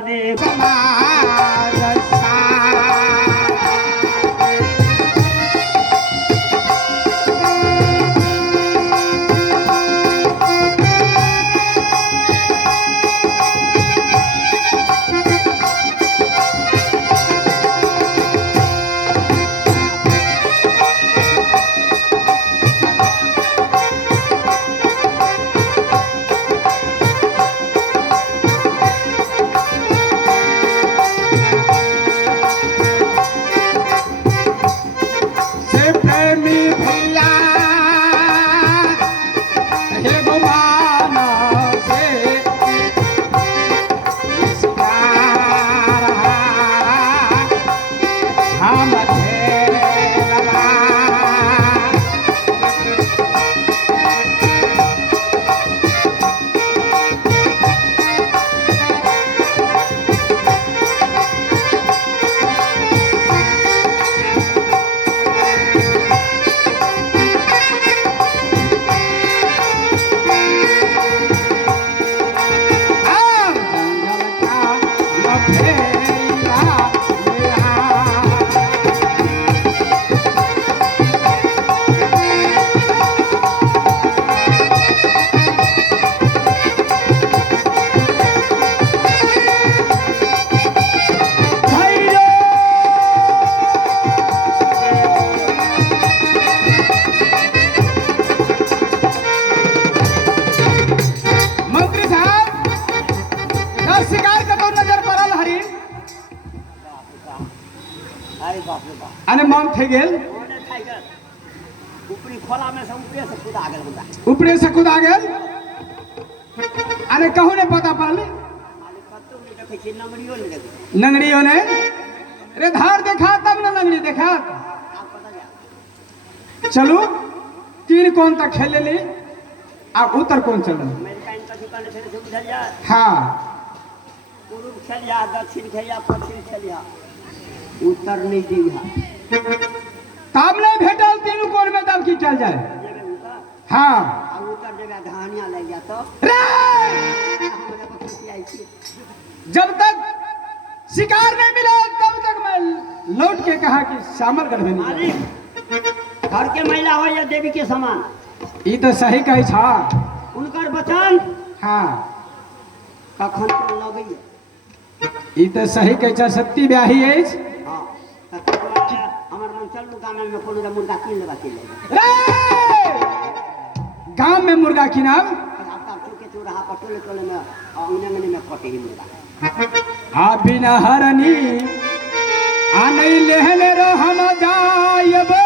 दे અને મન થઈ ગયેલ ઉપરી ખોલામાં છે ઉપરે से कूदा गेल बंदा ऊपरे से कूदा गेल अरे कहू ने पता पाले मालिक कतो नहीं देखे छी नंगड़ियो नहीं देखे नंगड़ियों ने अरे धार देखा तब ना नंगड़ी देखा आप पता जा चलो तीन कौन तक खेले ली आ उत्तर कौन चलो अमेरिका इन कथि करने से बुझल जा हाँ पूर्व खेलिया दक्षिण खेलिया पश्चिम खेलिया उत्तर नहीं दिया तब नहीं भेटल तीन कोण में तब की चल जाए हाँ अब उत्तर जगह धानिया लग गया तो रे! हमरे को खुशी आई थी जब तक शिकार नहीं मिला तब तक मैं लौट के कहा कि श्यामलगढ़ में नहीं मालिक घर के महिला हो या देवी के समान ई तो सही कही छा उनकर वचन हाँ कखन तो लगई ई तो सही कही छा सत्य ब्याही है हां हमर मन चलू गाम में कोनो मुर्गा कीन लेबा के ले गांव में मुर्गा की नाम आपका चौके चौराहा पर टोले टोले में अंगने में कटे ही मुर्गा आ बिना हरनी आ नहीं लेहले रो हम जायबे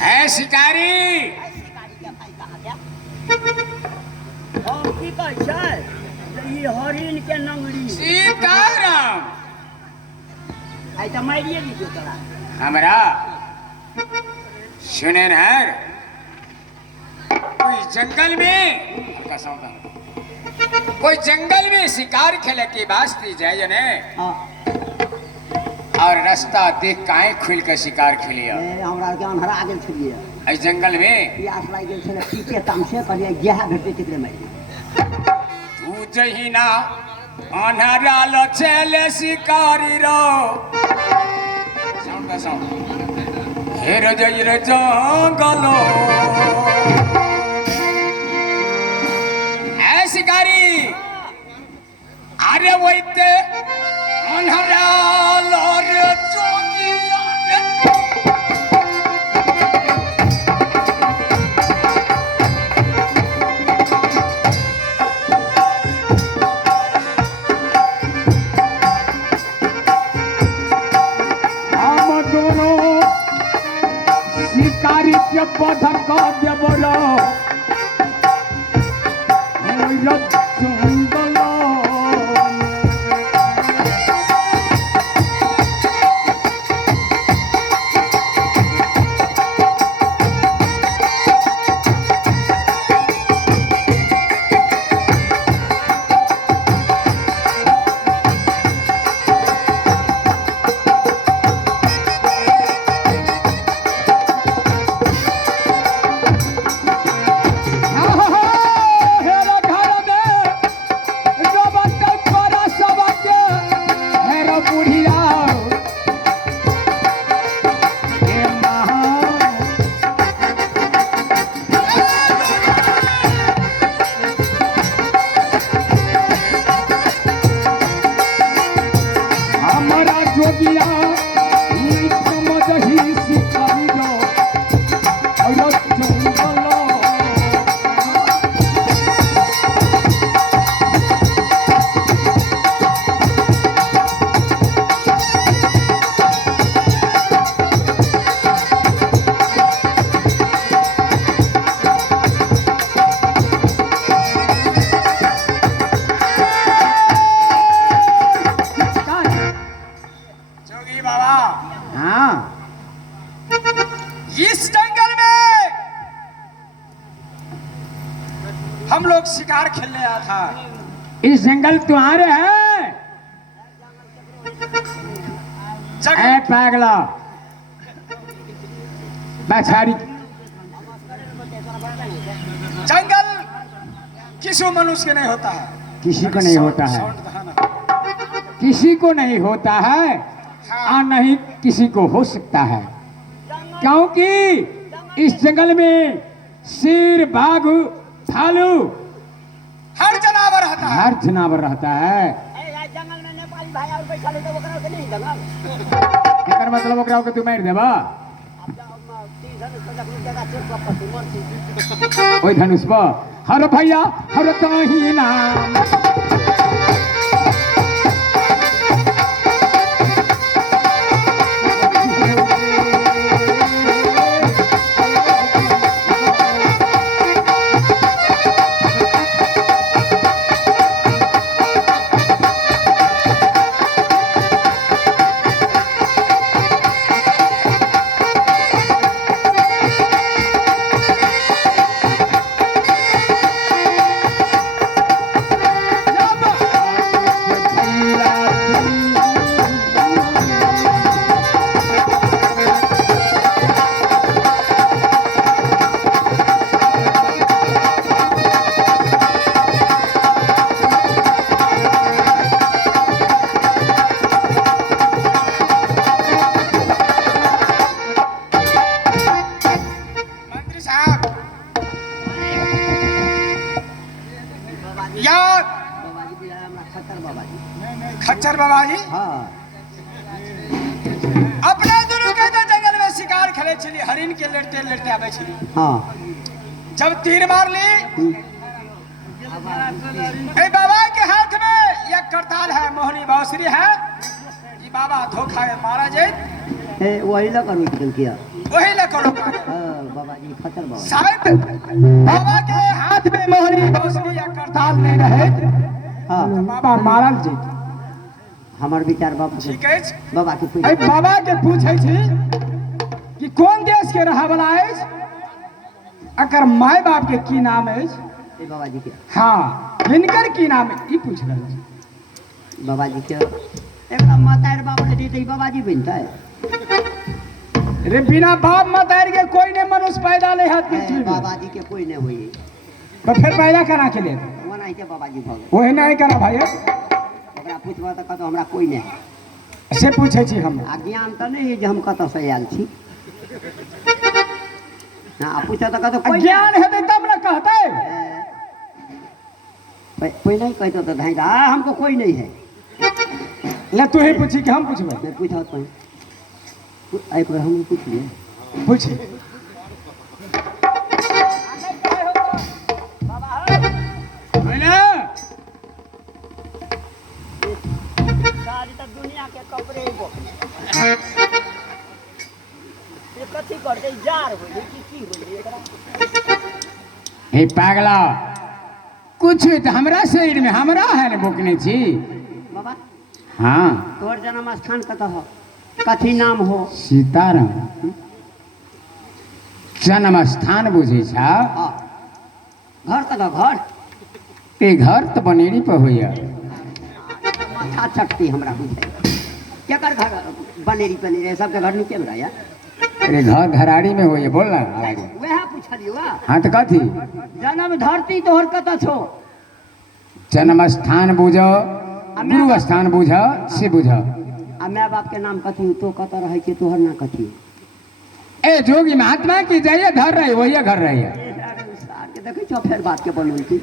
है शिकारी। शिकारी के भाई कहा गया और की कहै छै ई हरिन के नंगरी सीताराम आई त मारिए दीजिए तोरा हमरा सुने न कोई जंगल में कोई जंगल में शिकार खेले की वास्ते जाए ने हां और रास्ता देख काहे खुल के शिकार खेलिया हमरा के अंधरा गेल छलिए ए जंगल में प्यास लागि गेल छले पीछे काम से कहलिए जहा भेटै तिकरे मारि तू जही ना अनहरा ल चले शिकारी रो साउंड का साउंड हेर जई रे जंगलो ए शिकारी अरे वैते अनहरा ल रे चोकिया शिकारी के पधक देवलो इस जंगल में हम लोग शिकार खेलने आया था। इस जंगल तुम्हारे है ए पागला बेचारी जंगल किसी मनुष्य के नहीं होता है। किसी को नहीं होता है, किसी को नहीं होता है और नहीं किसी को हो सकता है, क्योंकि इस जंगल में शेर बाघ भालू हर जानवर रहता है। हर जानवर रहता है। जंगल में नेपाली भाई और बैठा ले तो ओकरा के नहीं जंगल एकर मतलब ओकरा के तू मार देबा ओई धनुष पर हर भैया हर कहीं नाम खच्चर बाबा जी अपने दोनों के जंगल में शिकार खेले छली, हरिन के लड़ते लड़ते आवे छली। जब तीर मार ली ए बाबा के हाथ में एक करताल है, मोहनी बांसुरी है। ये बाबा धोखा मारा जाए वही ला करू निकल किया वही ला करो पागल। बाबा जी फतर बाबा शायद बाबा के हाथ में मोहरी बांसुरी या करताल नहीं रहे हाँ तो बाबा मारल जी। हमार विचार बाबा ठीक है बाबा के अरे बाबा के पूछे छी कि कौन देश के रहा वाला है, अकर माय बाप के की नाम है, बाबा जी के हाँ हिनकर की नाम है ई पूछ रहे छी। बाबा जी के एक मातार बाबा ने दी बाबा जी बनता है रे बिना बाप मतार के कोई ने मनुष्य पैदा नहीं हाथ पृथ्वी में। बाबा जी के कोई नहीं हुई तो फिर पैदा करा के लिए वो नहीं के बाबा जी भगत वही नहीं करा भाई ओकरा पूछबा तो कहतो हमरा कोई नहीं से पूछे छी हम आ ज्ञान तो नहीं है जे हम कत से आयल छी ना पूछा तो कहतो कोई ज्ञान है तब ना कहते कोई नहीं कहतो तो धाई हमको कोई नहीं है ले तू ही पूछी कि हम पूछबे मैं पूछा तो एक बार हम पूछ लिए पूछी सारी तो दुनिया के कपड़े ही बोकने ये कथी करते जार हो की हो एकरा हे पागला कुछ भी तो हमरा शरीर में हमरा है न बोकने छी बाबा हाँ तोर जन्म स्थान कत हो कथी नाम हो सीताराम जन्म स्थान बुझे छा हाँ घर कत घर ते घर तो बनेरी पर होइया माथा चटती हमरा बुझे केकर घर बनेरी पनेरी सबके घर नीचे में रहया अरे घर घराड़ी में होइया बोल ना आगे वह पूछलियो हाँ तो कथी जन्म धरती तोहर कत छो जन्म स्थान बुझ गुरु स्थान बुझ से बुझ आ माय बाप के नाम कथी तो कत रहे के तोहर ना कथी ए जोगी महात्मा की जाइए घर रहे वही घर रहे के देखे छो फिर बात के बोलू की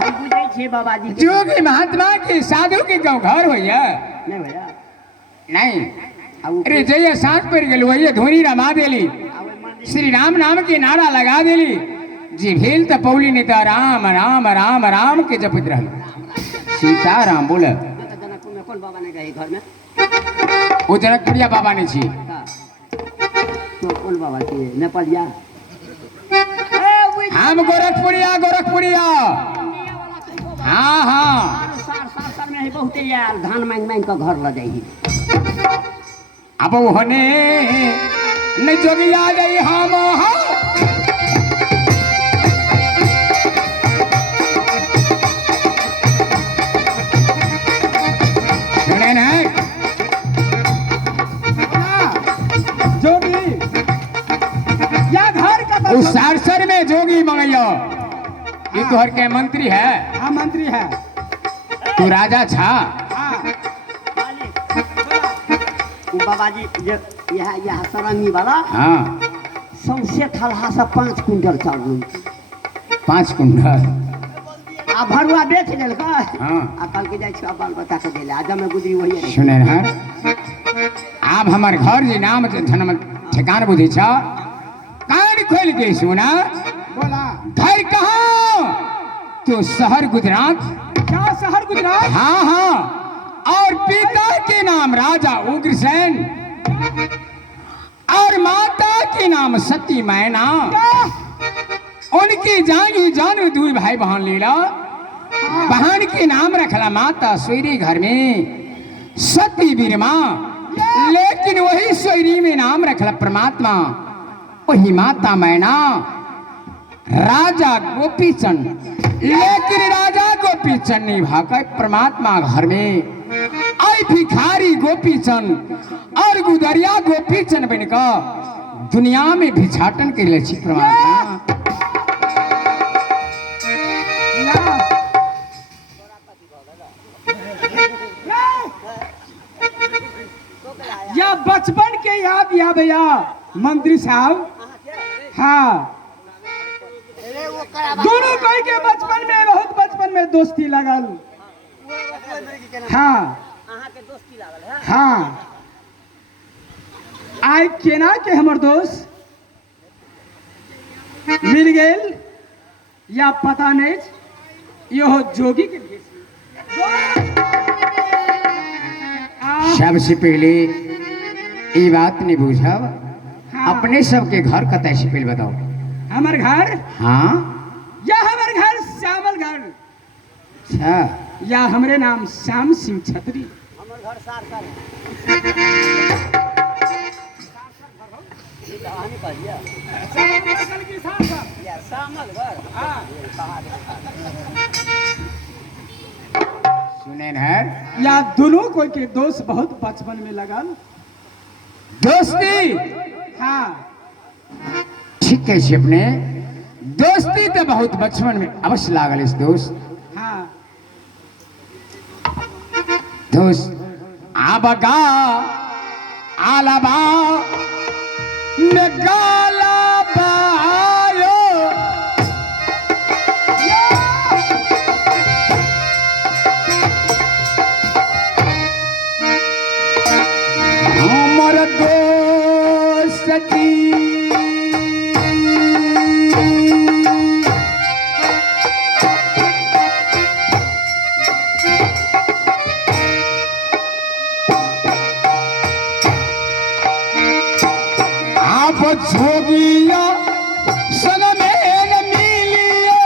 हम बुझे छे बाबा जी के जोगी महात्मा की साधु की क्यों घर होइया नहीं भैया नहीं आ उ अरे जइया सांस पड़ गई वही धोनी रमा देली श्री राम नाम के नारा लगा देली जी भेल तो पौली ने तो राम राम राम राम के जपित रह सीताराम बोल जनकपुर में कौन बाबा ने गए घर में वो जनकपुरिया बाबा ने छी का? तो कौन बाबा के नेपालिया हम गोरखपुरिया गोरखपुरिया हाँ हाँ सार में ही बहुते यार धान मांग मांग के घर ल जाई अब होने न जोगिया गई हम सुने न जोगी या घर का उस सारसर में जोगी मंगैया ये तोहर के मंत्री है हाँ मंत्री है तू राजा छा हाँ उ बाबा जी जे यह सरंगी वाला हाँ सौसे थलहा से 5 क्विंटल चावल 5 कुंडल आ भरुआ बेच लेल का हाँ आ कल के जाय छ बाल बच्चा के देले आज में गुजरी वही है सुने न आप हमार घर जी नाम जन्म ठिकान बुझी छा कान खोल के सुना बोला घर कहाँ तो शहर गुजरात क्या शहर गुजरात हाँ हाँ और पिता के नाम राजा उग्रसेन और माता के नाम सती मैना उनकी जानी जानू दुई भाई बहन लीला बहन के नाम रखला माता सोयरी घर में सती बीरमा लेकिन वही सोयरी में नाम रखला परमात्मा वही माता मैना राजा गोपीचंद लेकिन राजा गोपीचंद नहीं भागा परमात्मा घर में आई भिखारी गोपीचंद और गुदरिया गोपीचंद बनकर दुनिया में भिक्षाटन के लिए परमात्मा या बचपन के याद या भैया मंत्री साहब हाँ दोनों कोई के बचपन में बहुत बचपन में दोस्ती लगल हाँ हाँ आइ केना के हमर दोस्त मिल गेल या पता नहीं यो जोगी के भेष में। सबसे पहले ये बात नहीं बुझब। हाँ। अपने सबके घर कतै से पहले बताओ। हमार घर हाँ या हमार घर श्यामल घर अच्छा या हमरे नाम श्याम सिंह छतरी। हमर घर सार सार है। ये कहानी कहिए या सामल घर सुने न या दोनों कोई के दोस्त बहुत बचपन में लगल। दोस्ती हाँ ठीक है अपने दोस्ती तो बहुत बचपन में अवश्य लागल इस दोस्त। हाँ दोस्त आबगा आलाबा में गाला बायो हमर दोस्त जी आप जोगिया संग में न मिलिए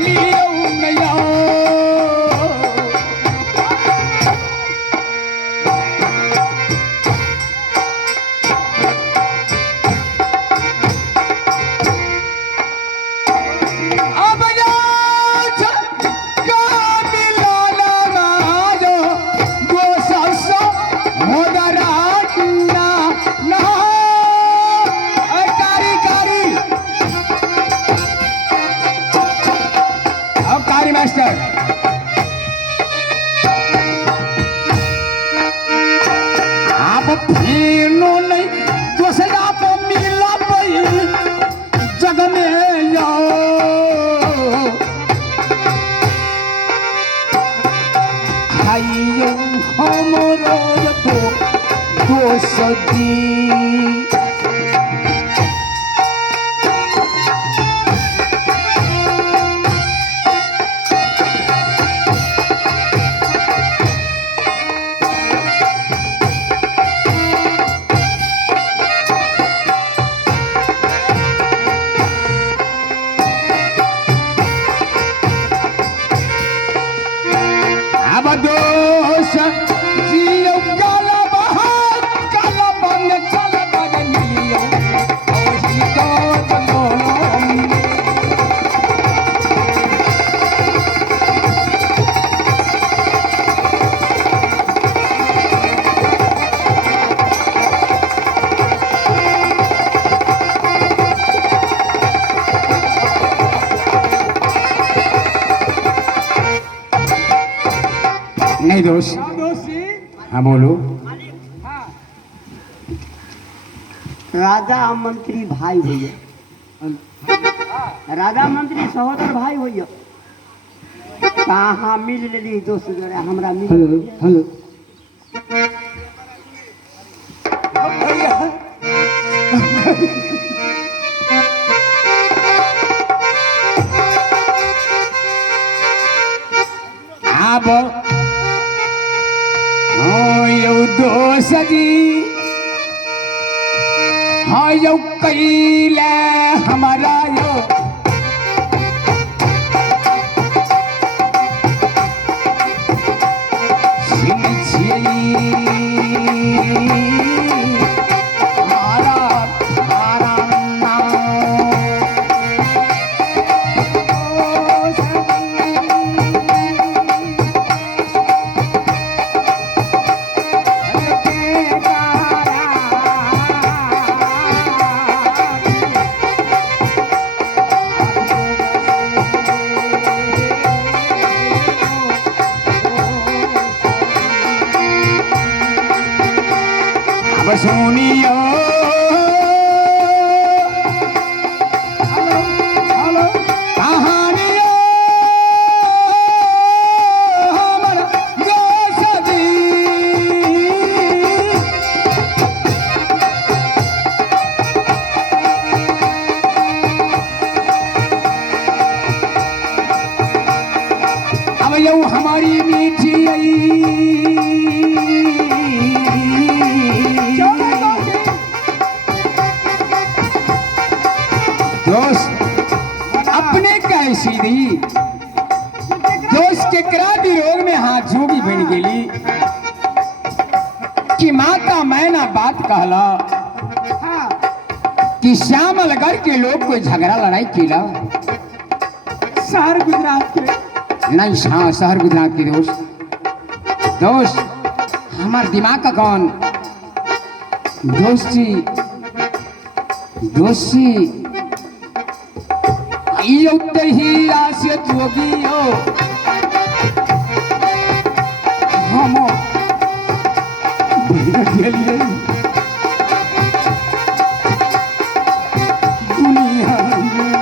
लियो नया अब राज का मिलाना मारो गोसा हो गराना ना कारी कारी अब कारी मास्टर आप फेनो नहीं दूसरा पे मिला पई जग में जाओ खाइयो हमरो तो दोस्ती अब दोष जियो गलबा गलबन गलबन नियो ओही तो बोल नहीं दोस्त हाँ दोस्ती। हाँ बोलो हाँ राजा और मंत्री भाई भैया राजा मंत्री सहोदर भाई भैया कहाँ मिल लेली दोस्त जरे हमरा मिल हेलो अब हो यौ दोस्त जी हाँ यौ कैले हमारा यो सुनै छियै हारा हारा नाम अब सुनियो हेलो कहानियों हमर दोस्त जी अब यौ हमारी मीठी आई ना बात कहला हाँ कि श्यामलगढ़ के लोग कोई झगड़ा लड़ाई किला शहर गुजरात के नहीं। हाँ शहर गुजरात के दोस्त हमार दिमाग का कौन दोस्त जी ये ही आसे जोगियो हम गेलिए दुनिया में।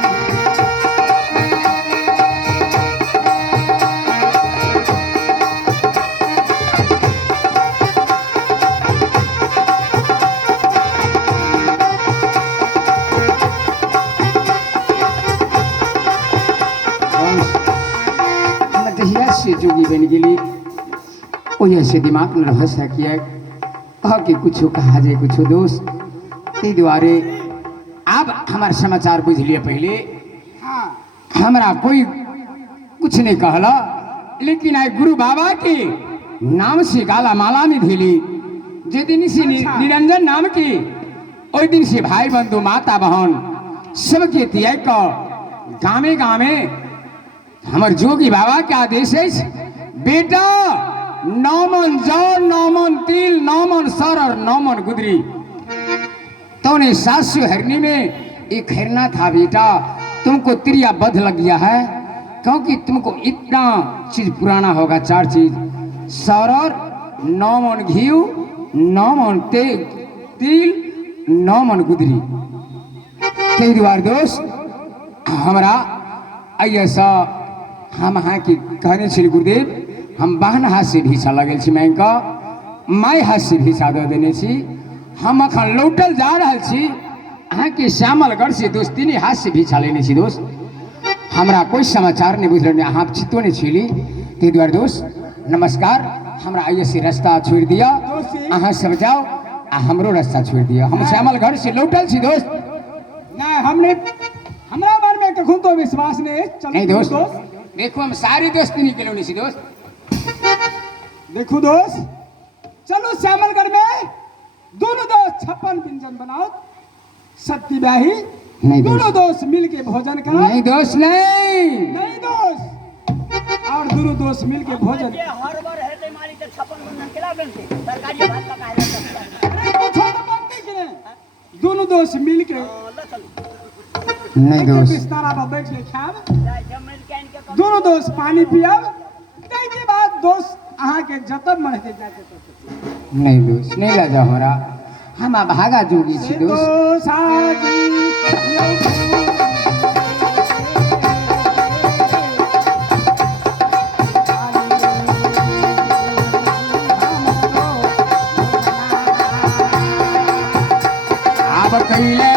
से जोगी बन गेली ओहि से दिमाग में रहस है किया कह के कुछ कहा जाए कुछ दोस्त ते द्वारे अब हमार समाचार बुझ लिए पहले हाँ हमरा कोई कुछ नहीं कहला लेकिन आई गुरु बाबा के नाम से गाला माला में धीली जे दिन से निरंजन नाम की ओहि दिन से भाई बंधु माता बहन सबके तिया का गामे गामे हमार जोगी बाबा के आदेश है बेटा 9 मन जौ 9 मन तिल 9 मन सर और 9 मन गुदरी तो ने 700 हरनी में एक हरना था बेटा तुमको त्रिया बध लग गया है क्योंकि तुमको इतना चीज पुराना होगा 4 चीज सर और 9 मन घी 9 मन तिल 9 मन गुदरी कई द्वार दोस्त हमारा ऐसा हम अहाँ के कहने छी गुरुदेव हम बहन हाथ से भीछा लगल छी मैं का माय हाथ से भीछा दे देने छी हम अखन लौटल जा रहल छी अहाँ के श्यामलगढ़ से दोस्त तीन हाथ से भीछा लेने छी दोस्त हमरा कोई समाचार नहीं बुझल अहाँ चित्तो नहीं छिली ते द्वारे दोस्त नमस्कार हमरा ऐसे रास्ता छोड़ दिया अहाँ सब जाओ आ हमरो रास्ता छोड़ दिया हम श्यामलगढ़ से लौटल छी दोस्त नहीं हमने हमरा बारे में कखूं तो विश्वास नहीं दोस्त देखो हम सारी दोस्ती निकलो नहीं दोस्त देखो दोस्त चलो श्यामलगढ़ में दोनों दोस्त 56 व्यंजन बनाओ सत्ती ब्याही दोनों दोस्त मिल के भोजन करो नहीं दोस्त नहीं दोस्त और दोनों दोस्त मिल के भोजन हर बार है ते मारी के 56 बंधन खिला बनते सरकारी भात का काहे दोनों दोस्त मिल के नहीं दोस्त बिस्तर पर बैठ के खाब दोनों दोस्त पानी पियब ताई के बाद दोस्त अहाँ के जतब मन के जाके नहीं दोस्त नहीं ला जा हमरा हम भागा जोगी छी दोस्त अब कैले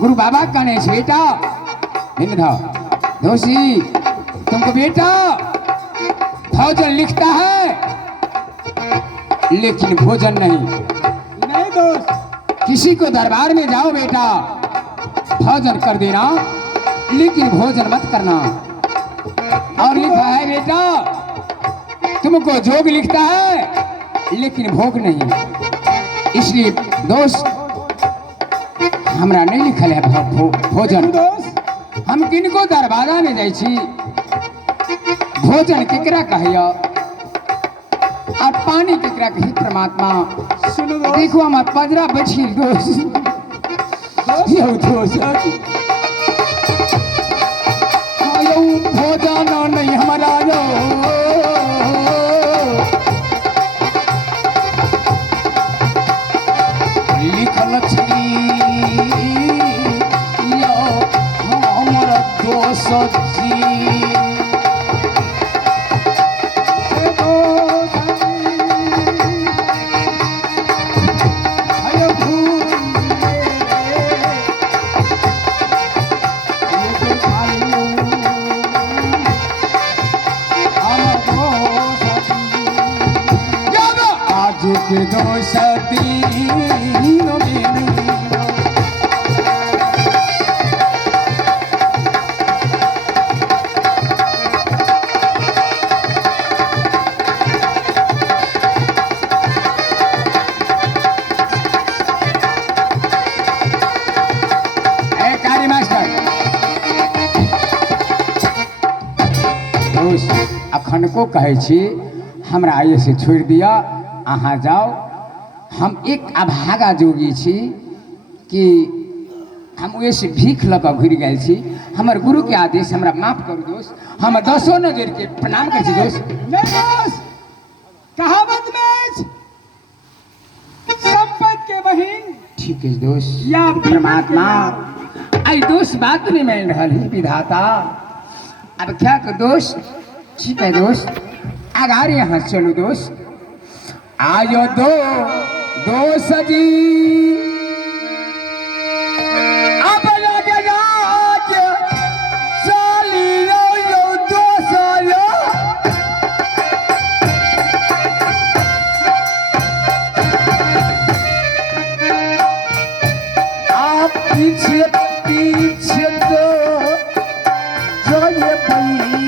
गुरु बाबा कहने बेटा दोषी तुमको बेटा भोजन लिखता है लेकिन भोजन नहीं दोस्त किसी को दरबार में जाओ बेटा भोजन कर देना लेकिन भोजन मत करना और लिखा है बेटा तुमको जोग लिखता है लेकिन भोग नहीं इसलिए दोस्त हमरा नहीं लिखल है भोजन हम किनको दरबारा में जाई छी भोजन केकरा कहियो और पानी की तरह कही परमात्मा सुनो दोस्त देखो हम पजरा बैठी दोस्त यो दोस्त यो भोजन नहीं हमारा यो लिखल छी यो हमर दोस्त जी के दोष दीनों में अखन को कहे छी हमरा आइए से छोड़ दिया अहाँ जाओ हम एक अभागा जोगी छी कि हम वैसे भीख लऽ कऽ घुरि गेल छी हमर गुरु के आदेश हमरा माफ करू दोस्त हम 10 नजर के प्रणाम कर छी दोस्त कहावत में संपत के बहिन ठीक है दोस्त या परमात्मा आई दोस्त बात नहीं मान रहा है विधाता अब क्या कर दोस्त ठीक है दोस्त आगार यहाँ चलो दोस्त आयो दो सजी अब लगे राज साली यो दो सालो आप पीछे पीछे दो जो ये बनी